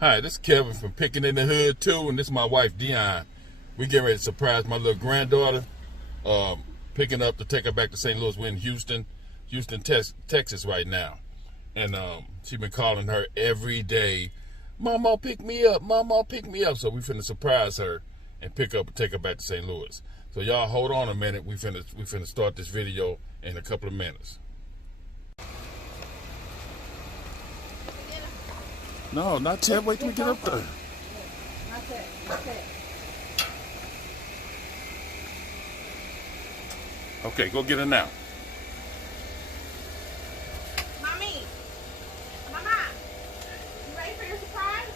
Hi, this is Kevin from Pickin in the Hood too, and this is my wife Dion. We getting ready to surprise my little granddaughter, picking up to take her back to St. Louis. We're in Houston, Texas right now, and she been calling her every day, "Mawmaw, pick me up, Mawmaw, pick me up." So we finna surprise her and pick up and take her back to St. Louis. So y'all hold on a minute. We finna start this video in a couple of minutes. No, not yet. Wait till we get up there. Not that. Okay, go get her now. Mommy! Mama! You ready for your surprise?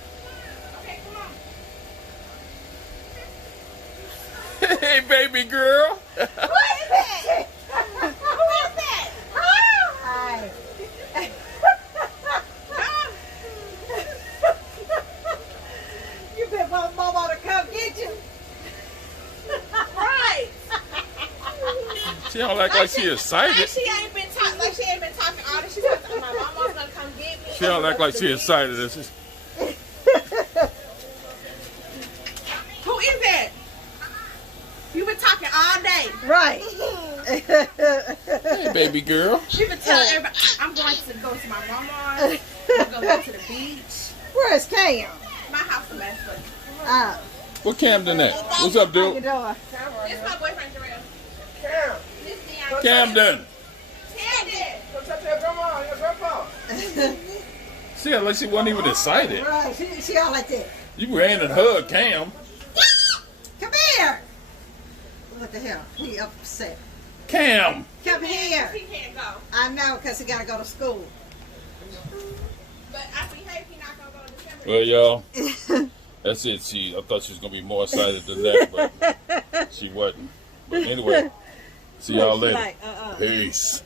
Okay, come on. Hey, baby girl. Who is that? Who is that? Hi! You been wanting Mawmaw to come get you. Right! She don't act like she excited. Like she ain't been talking all this. She's like, my mama's gonna come get me. She don't act like she excited. Who is that? You been talking all day. Right. Hey, baby girl. She been telling everybody, I'm going to go to my mama's. I'm going to go to the beach. Where's Cam? My house is messed up. What Camden at? What's up, How you dude? doing? This is my boyfriend, Jarrell. Cam, This is Dion. Camden. Camden. go talk to your grandma and your grandpa. She act like she wasn't even excited. Right. She all like that. You ran and hugged Cam. Come here. What the hell? He upset. Cam. Come here. He can't go. I know, because he got to go to school. But I behave, he's not going to go in December. Well, y'all, that's it. I thought she was gonna be more excited than that, but she wasn't. But anyway, see y'all later. Like, Peace.